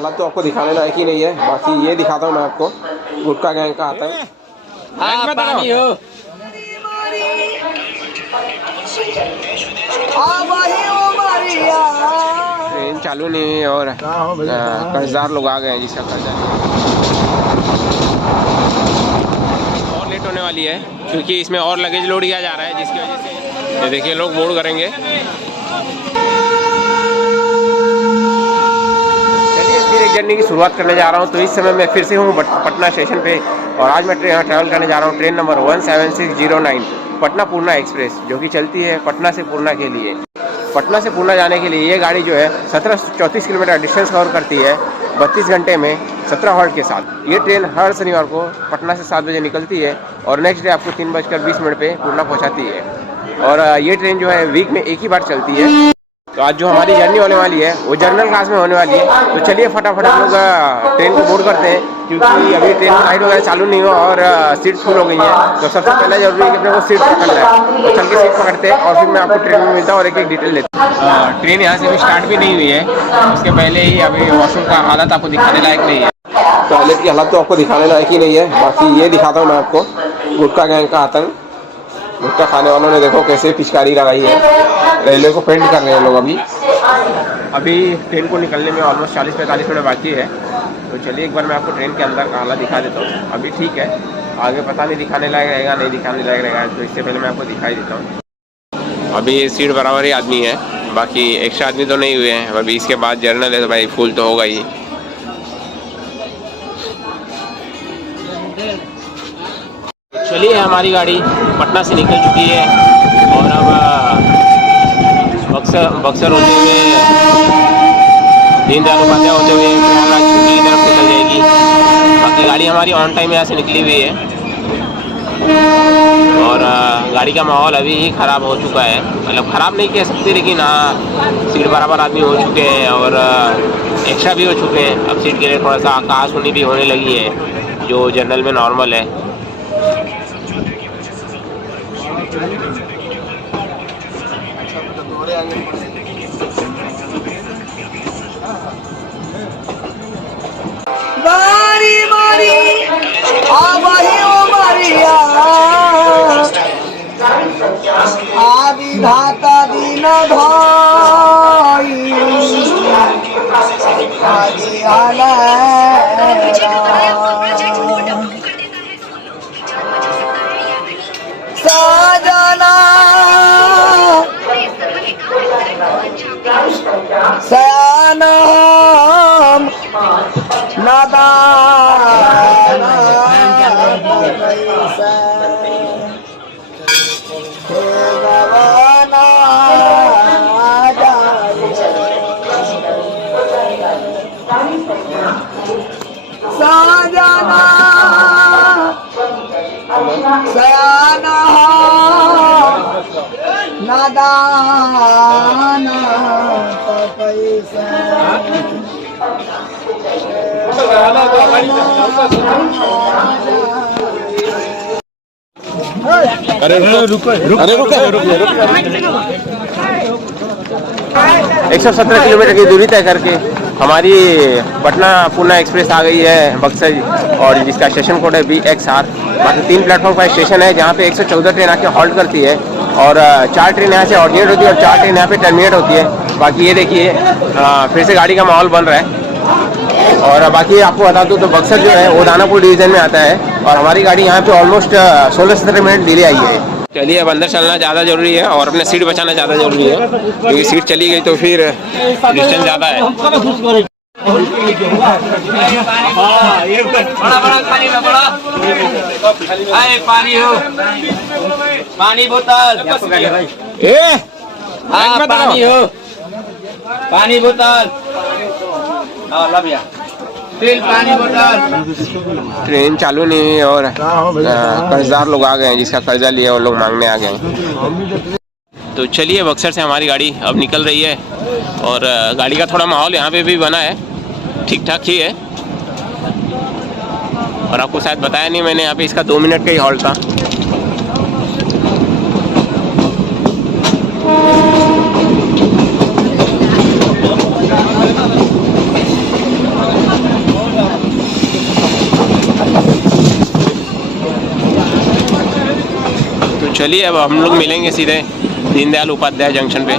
हालत तो आपको दिखाने लायक ही नहीं है। बाकी ये दिखाता हूँ मैं आपको गुटखा गैंग का आता है। पानी हो ट्रेन चालू नहीं है और कर्जदार लोग आ गए हैं जिसका कर्जा नहीं और लेट होने वाली है क्योंकि इसमें और लगेज लोड किया जा रहा है, जिसकी वजह से ये देखिए लोग बोर्ड करेंगे। चलिए फिर एक जर्नी की शुरुआत करने जा रहा हूँ। तो इस समय मैं फिर से हूँ पटना स्टेशन पे और आज मैं ट्रैवल करने जा रहा हूँ ट्रेन नंबर 17609 पटना पूर्णा एक्सप्रेस, जो कि चलती है पटना से पूर्णा के लिए। पटना से पूर्णा जाने के लिए ये गाड़ी जो है 1734 किलोमीटर डिस्टेंस कवर करती है 32 घंटे में 17 हॉल्ट के साथ। ये ट्रेन हर शनिवार को पटना से 7 बजे निकलती है और नेक्स्ट डे आपको 3:20 पे पूर्णा पहुंचाती है। और ये ट्रेन जो है वीक में एक ही बार चलती है। तो आज जो हमारी जर्नी होने वाली है वो जनरल क्लास में होने वाली है। तो चलिए फटाफट हम लोग ट्रेन को बोर्ड करते हैं, क्योंकि अभी ट्रेन लाइट वगैरह चालू नहीं हुआ और सीट फुल हो गई है। तो सबसे पहले जरूरी है कि अपने को सीट पकड़ना है। तो चल के सीट पकड़ते हैं और फिर मैं आपको ट्रेन में मिलता हूँ और एक एक डिटेल लेता हूँ। ट्रेन यहाँ से अभी स्टार्ट भी नहीं हुई है, उसके पहले ही अभी वॉशरूम का हालत आपको दिखाने लायक नहीं है। टॉयलेट की हालत तो आपको दिखाने लायक ही नहीं है। बाकी ये दिखाता हूँ मैं आपको गुटखा गैंग का आतंक। गुटखा खाने वालों ने देखो कैसे पिचकारी लगाई है। रेलवे को पेंट कर रहे हैं लोग। अभी ट्रेन को निकलने में ऑलमोस्ट 40-45 मिनट बाकी है। तो चलिए एक बार मैं आपको ट्रेन के अंदर का हालत दिखा देता हूँ। अभी ठीक है, आगे पता नहीं दिखाने लायक रहेगा नहीं दिखाने लायक रहेगा, तो इससे पहले मैं आपको दिखाई देता हूँ। अभी ये सीट बराबर ही आदमी है, बाकी एक्स्ट्रा आदमी तो नहीं हुए हैं। अभी इसके बाद जर्नल है तो भाई फुल तो होगा ही। चलिए हमारी गाड़ी पटना से निकल चुकी है और अब बक्सर होते हुए दीनदयाल उपाध्याय होते हुए प्रयागराज की तरफ निकल जाएगी। बाकी गाड़ी हमारी ऑन टाइम यहाँ से निकली हुई है और गाड़ी का माहौल अभी ही ख़राब हो चुका है। मतलब ख़राब नहीं कह सकते, लेकिन हाँ सीट बराबर आदमी हो चुके हैं और एक्स्ट्रा भी हो चुके हैं। अब सीट के लिए थोड़ा सा कहा-सुनी भी होने लगी है, जो जनरल में नॉर्मल है। बारी बारी आबाही ओ मारिया विधाता दीन भाई सजना सयानाम नादान सजना सयाना नादान अरे रुको 117 किलोमीटर की दूरी तय करके हमारी पटना पूर्णा एक्सप्रेस आ गई है बक्सर, और जिसका स्टेशन कोड है BXR। मतलब 3 प्लेटफॉर्म का स्टेशन है जहाँ पे 114 ट्रेन आके हॉल्ट करती है और 4 ट्रेन यहाँ से ऑर्डिनेट होती है और 4 ट्रेन यहाँ पे टर्मिनेट होती है। बाकी ये देखिए फिर से गाड़ी का माहौल बन रहा है। और बाकी आपको बता दूँ तो बक्सर जो है वो दानापुर डिवीज़न में आता है और हमारी गाड़ी यहाँ पे ऑलमोस्ट 16-17 मिनट डिले आई है। चलिए अब अंदर चलना ज़्यादा ज़रूरी है और अपने सीट बचाना ज़्यादा ज़रूरी है, क्योंकि सीट चली गई तो फिर डिस्टेंस ज़्यादा है। पानी हो, पानी बोतल, पानी हो, पानी बोतल, पानी बोतल। ट्रेन चालू नहीं है और कर्जदार लोग आ गए हैं, जिसका कर्जा लिया वो लोग मांगने आ गए हैं। तो चलिए बक्सर से हमारी गाड़ी अब निकल रही है और गाड़ी का थोड़ा माहौल यहाँ पे भी बना है, ठीक ठाक ही है। और आपको शायद बताया नहीं मैंने, यहाँ पे इसका 2 मिनट का ही हॉल्ट था। चलिए अब हम लोग मिलेंगे सीधे दीनदयाल उपाध्याय जंक्शन पे।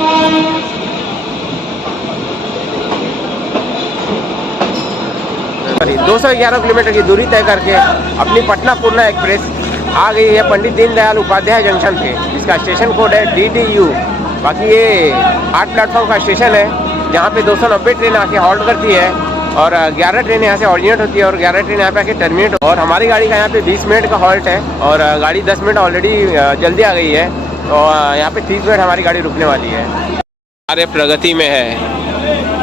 हाँ। 211 किलोमीटर की दूरी तय करके अपनी पटना पूर्णा एक्सप्रेस आ गई है पंडित दीनदयाल उपाध्याय जंक्शन पे, जिसका स्टेशन कोड है DDU। बाकी ये 8 प्लेटफॉर्म का स्टेशन है, जहाँ पे 290 ट्रेन आके हॉल्ट करती है और 11 ट्रेन यहाँ से ऑरिजिनेट होती है और 11 ट्रेन यहाँ पे आके टर्मिनेट। और हमारी गाड़ी का यहाँ पे 20 मिनट का हॉल्ट है और गाड़ी 10 मिनट ऑलरेडी जल्दी आ गई है, तो यहाँ पे 30 मिनट हमारी गाड़ी रुकने वाली है। कार्य प्रगति में है,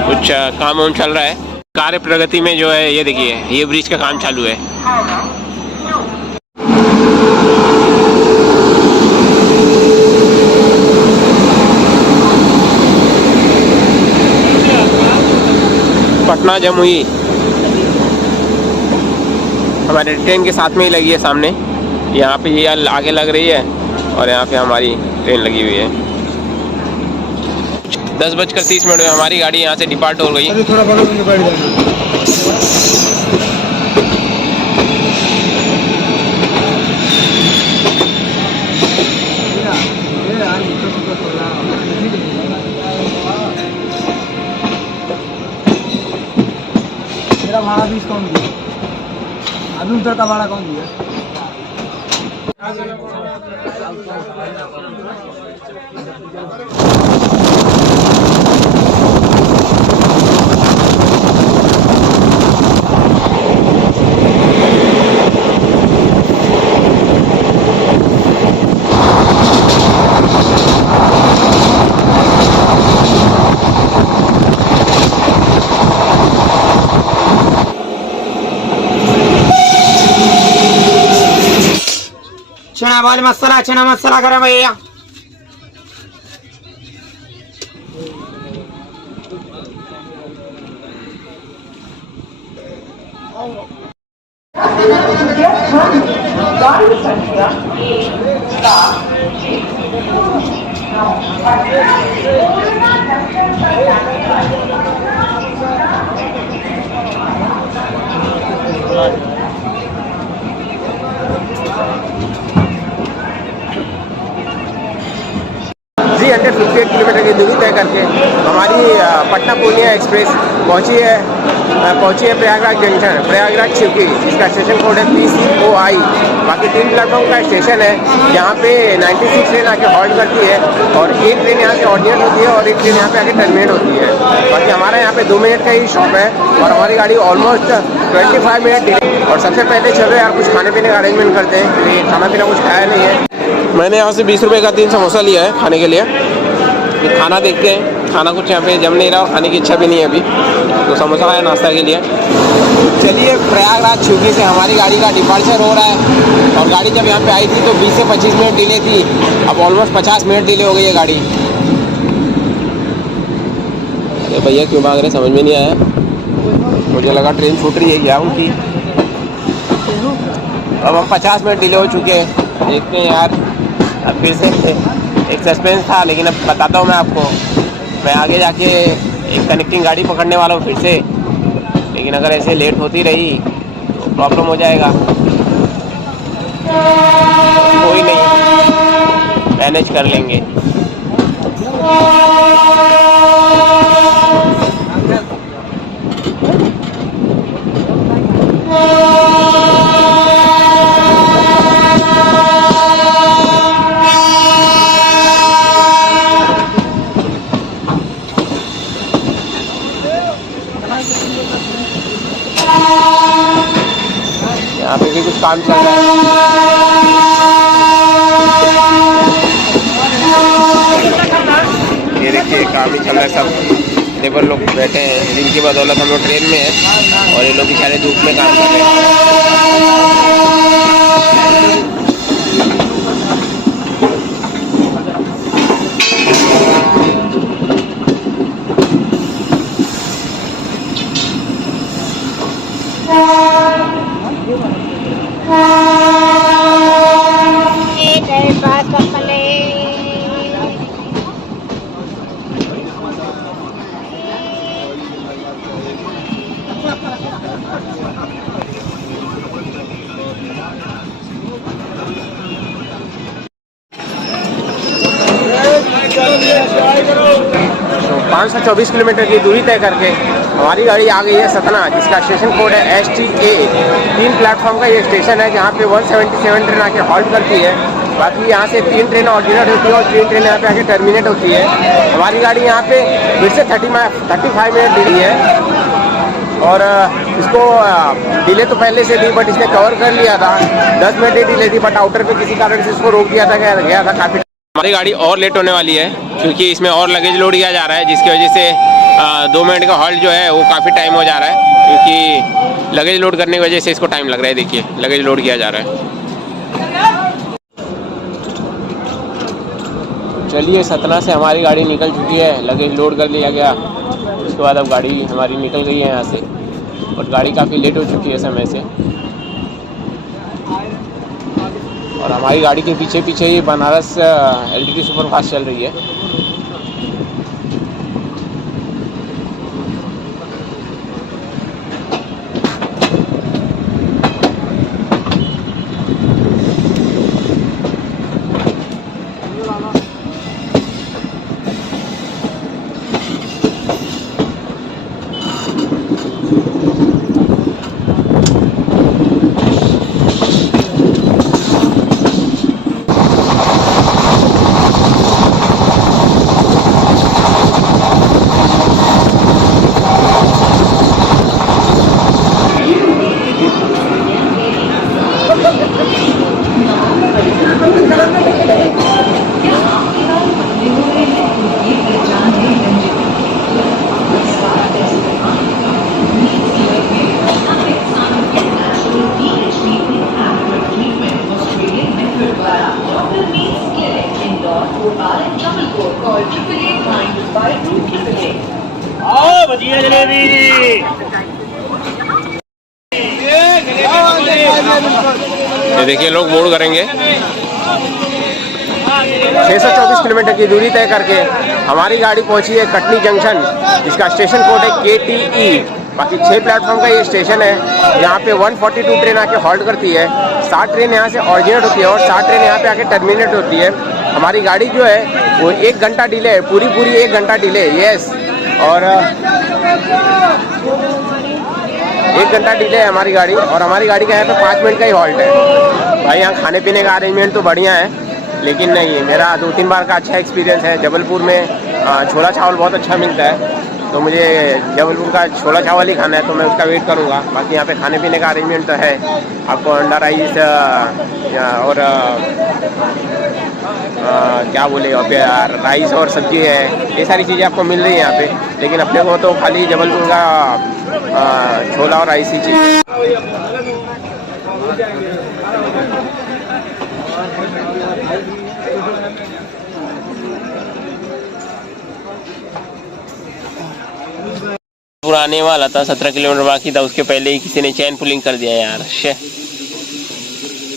कुछ काम वाम चल रहा है। कार्य प्रगति में जो है ये देखिए, ये ब्रिज का काम चालू है। पटना जमुई हमारे ट्रेन के साथ में ही लगी है सामने, यहाँ पे ये आगे लग रही है और यहाँ पे हमारी ट्रेन लगी हुई है। 10:30 में हमारी गाड़ी यहाँ से डिपार्ट हो गई। थोड़ा बगल में बैठ जाना। मेरा भाड़ा 20 कौन दिया? अभी उधर का भाड़ा कौन दिया? चना मसाला करें भैया। गाड़ी संख्या 358 किलोमीटर की दूरी तय करके हमारी पटना पूर्णिया एक्सप्रेस पहुंची है प्रयागराज जंक्शन, प्रयागराज शिवकी, जिसका स्टेशन कोड है PCOI। बाकी 3 प्लेटफॉर्म का स्टेशन है, यहाँ पे 96 ट्रेन आके हॉल्ट करती है और एक ट्रेन यहाँ से ऑर्डिनेट होती है और एक ट्रेन यहाँ पे आके टर्मिनेट होती है। बाकी हमारा यहाँ पे 2 मिनट का ही शॉप है और हमारी गाड़ी ऑलमोस्ट 25 मिनट डिले। और सबसे पहले चलो यार कुछ खाने पीने का अरेंजमेंट करते हैं, क्योंकि खाना पीना कुछ खाया नहीं है। मैंने यहाँ से 20 रुपये का 3 समोसा लिया है खाने के लिए। खाना देखते हैं, खाना कुछ यहाँ पे जम नहीं रहा और खाने की इच्छा भी नहीं है अभी, तो समोसा खाया नाश्ता के लिए। चलिए, प्रयागराज शिवकी से हमारी गाड़ी का डिपार्चर हो रहा है और गाड़ी जब यहाँ पे आई थी तो 20 से 25 मिनट डिले थी, अब ऑलमोस्ट 50 मिनट डिले हो गई है गाड़ी। अरे भैया क्यों भाग रहे, समझ में नहीं आया। मुझे लगा ट्रेन छूट रही है क्या उनकी। अब हम 50 मिनट डिले हो चुके हैं। देखते हैं यार, अब फिर से एक सस्पेंस था, लेकिन अब बताता हूँ मैं आपको। मैं आगे जाके एक कनेक्टिंग गाड़ी पकड़ने वाला हूँ फिर से, लेकिन अगर ऐसे लेट होती रही तो प्रॉब्लम हो जाएगा। कोई नहीं, मैनेज कर लेंगे। यहाँ पे भी कुछ काम चल रहा है। ये देखिए काम ही चल रहा है, सब लेबर लोग बैठे हैं, जिनकी बदौलत हम लोग ट्रेन में हैं और ये लोग बेचारे धूप में काम कर रहे हैं। तो 524 किलोमीटर की दूरी तय करके हमारी गाड़ी आ गई है सतना, जिसका स्टेशन कोड है STA। 3 प्लेटफॉर्म का ये स्टेशन है जहाँ पे 177 ट्रेन आके हॉल्ट करती है। बाकी यहाँ से 3 ट्रेन ऑर्डिनेट होती है और 3 ट्रेन यहाँ पे आके टर्मिनेट होती है। हमारी गाड़ी यहाँ पे फिर से 35 मिनट डिले है और इसको डिले तो पहले से थी, बट इसने कवर कर लिया था। 10 मिनट ही डिले थी, बट आउटर पे किसी कारण से इसको रोक दिया था, गया था काफ़ी। हमारी गाड़ी और लेट होने वाली है क्योंकि इसमें और लगेज लोड किया जा रहा है, जिसकी वजह से 2 मिनट का हॉल्ट जो है वो काफ़ी टाइम हो जा रहा है, क्योंकि लगेज लोड करने की वजह से इसको टाइम लग रहा है। देखिए लगेज लोड किया जा रहा है। चलिए, सतना से हमारी गाड़ी निकल चुकी है, लगेज लोड कर लिया गया। उसके बाद अब गाड़ी हमारी निकल गई है यहाँ से और गाड़ी काफ़ी लेट हो चुकी है समय से। और हमारी गाड़ी के पीछे पीछे ही बनारस LTT सुपरफास्ट चल रही है। ये देखिए लोग बोर्ड करेंगे। 624 किलोमीटर की दूरी तय करके हमारी गाड़ी पहुंची है कटनी जंक्शन, जिसका स्टेशन कोड है KTE। बाकी 6 प्लेटफॉर्म का ये स्टेशन है, यहाँ पे 142 ट्रेन आके हॉल्ट करती है। 60 ट्रेन यहाँ से ऑरिजिनेट होती है और 60 ट्रेन यहाँ पे आके टर्मिनेट होती है। हमारी गाड़ी जो है वो 1 घंटा डिले है, पूरी 1 घंटा डिले, यस। और 1 घंटा डिले है हमारी गाड़ी, और हमारी गाड़ी का यहाँ पे 5 मिनट का ही हॉल्ट है। भाई यहाँ खाने पीने का अरेंजमेंट तो बढ़िया है, लेकिन नहीं, मेरा 2-3 बार का अच्छा एक्सपीरियंस है। जबलपुर में छोला चावल बहुत अच्छा मिलता है, तो मुझे जबलपुर का छोला चावल ही खाना है, तो मैं उसका वेट करूँगा। बाकी यहाँ पे खाने पीने का अरेंजमेंट तो है, आपको अंडा राइस और क्या बोले राइस और सब्जी है, ये सारी चीज़ें आपको मिल रही है यहाँ पे। लेकिन अपने को तो खाली जबलपुर का छोला और राइस ही चाहिए। आने वाला था, 17 किलोमीटर बाकी था, उसके पहले ही किसी ने चैन पुलिंग कर दिया यार। शे,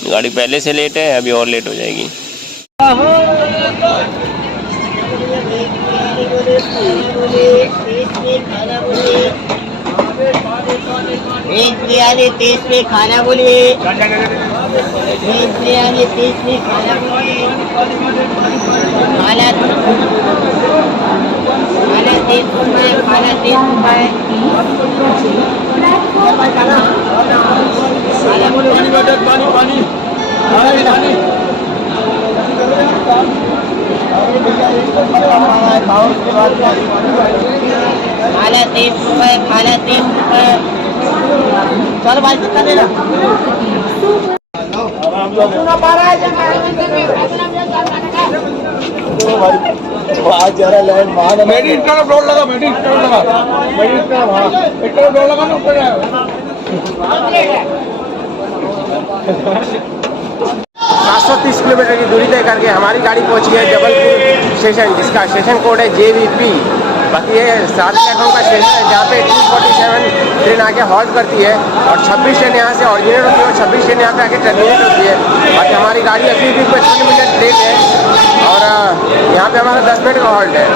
गाड़ी पहले से लेट है, अभी और लेट हो जाएगी। एक बिरयानी 30 में खाना बोलिए, एक बिरयानी 30 में खाना बोलिए, खाना 30 रुपये, खाना 30 रुपये, खाना बोलो, पानी खाना 30 रुपये, खाना 30 रुपये। चलो भाई कितना देना? मेडिट का डोर लगा, मेडिट का डोर लगा, मेडिट का हाँ, एक का डोर लगा ना ऊपर जाएगा। 730 किलोमीटर की दूरी तय करके हमारी गाड़ी पहुंची है जबलपुर स्टेशन, जिसका स्टेशन कोड है JVP। बाकी ये 7 प्लेटफॉर्म का स्टेशन है जहाँ पे 247 ट्रेन आके हॉल्ट करती है और 26 ट्रेन यहाँ से ऑरिजिनेट होती है और 26 ट्रेन यहाँ पे आके टर्मिनेट होती है। बाकी हमारी गाड़ी अभी भी 55 मिनट लेट है और यहाँ पे हमारा 10 मिनट का हॉल्ट है।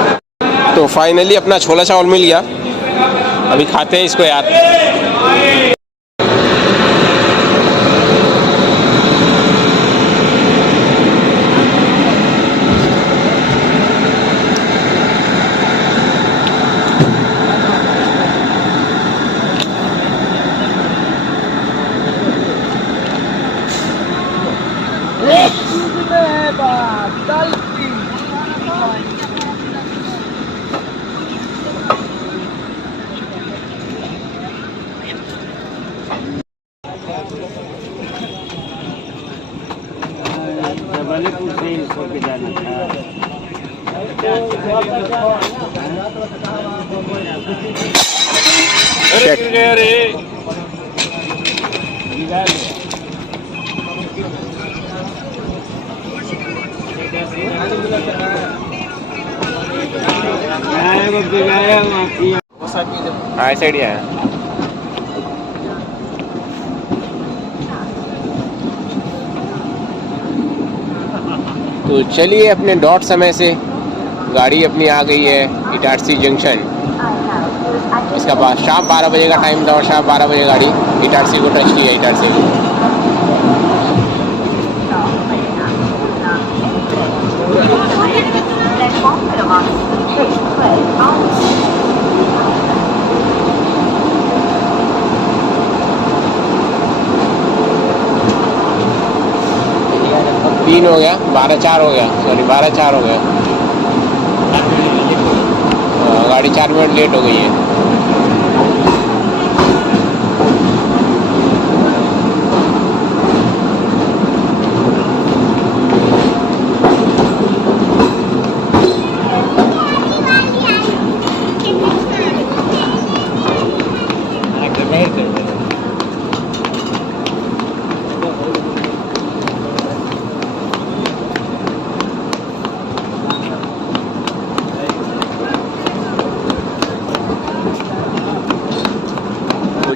तो फाइनली अपना छोला चावल मिल गया, अभी खाते हैं इसको यार। हाँ ऐसा आइडिया है। तो चलिए अपने डॉट समय से गाड़ी अपनी आ गई है इटारसी जंक्शन। इसका बाद शाम 12 बजे का टाइम था और शाम 12 बजे गाड़ी इटारसी को टच की है। इटारसी को तीन हो गया, 12-4 हो गया, सॉरी 12-4 हो गया। गाड़ी 4 मिनट लेट हो गई है।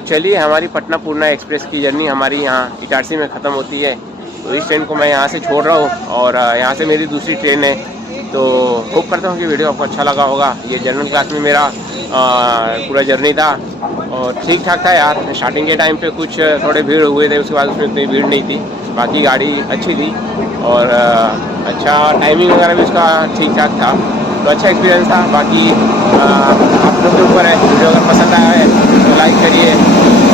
चलिए हमारी पटना पूर्णा एक्सप्रेस की जर्नी हमारी यहाँ इटारसी में ख़त्म होती है। तो इस ट्रेन को मैं यहाँ से छोड़ रहा हूँ और यहाँ से मेरी दूसरी ट्रेन है। तो होप करता हूँ कि वीडियो आपको अच्छा लगा होगा। ये जनरल क्लास में मेरा पूरा जर्नी था और ठीक ठाक था यार। स्टार्टिंग के टाइम पे कुछ थोड़े भीड़ हुए थे, उसके बाद उसमें इतनी भीड़ नहीं थी। बाकी गाड़ी अच्छी थी और अच्छा टाइमिंग वगैरह भी उसका ठीक ठाक था। तो अच्छा एक्सपीरियंस था। बाकी आप लोग के ऊपर है, वीडियो अगर पसंद आया है तो लाइक करिए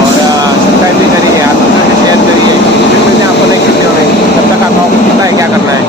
और सब्सक्राइब भी करिए, आप लोगों से शेयर करिए। फिर मिलते हैं आपको नेक्स्ट वीडियो में। तब तक आपको पता है क्या करना है।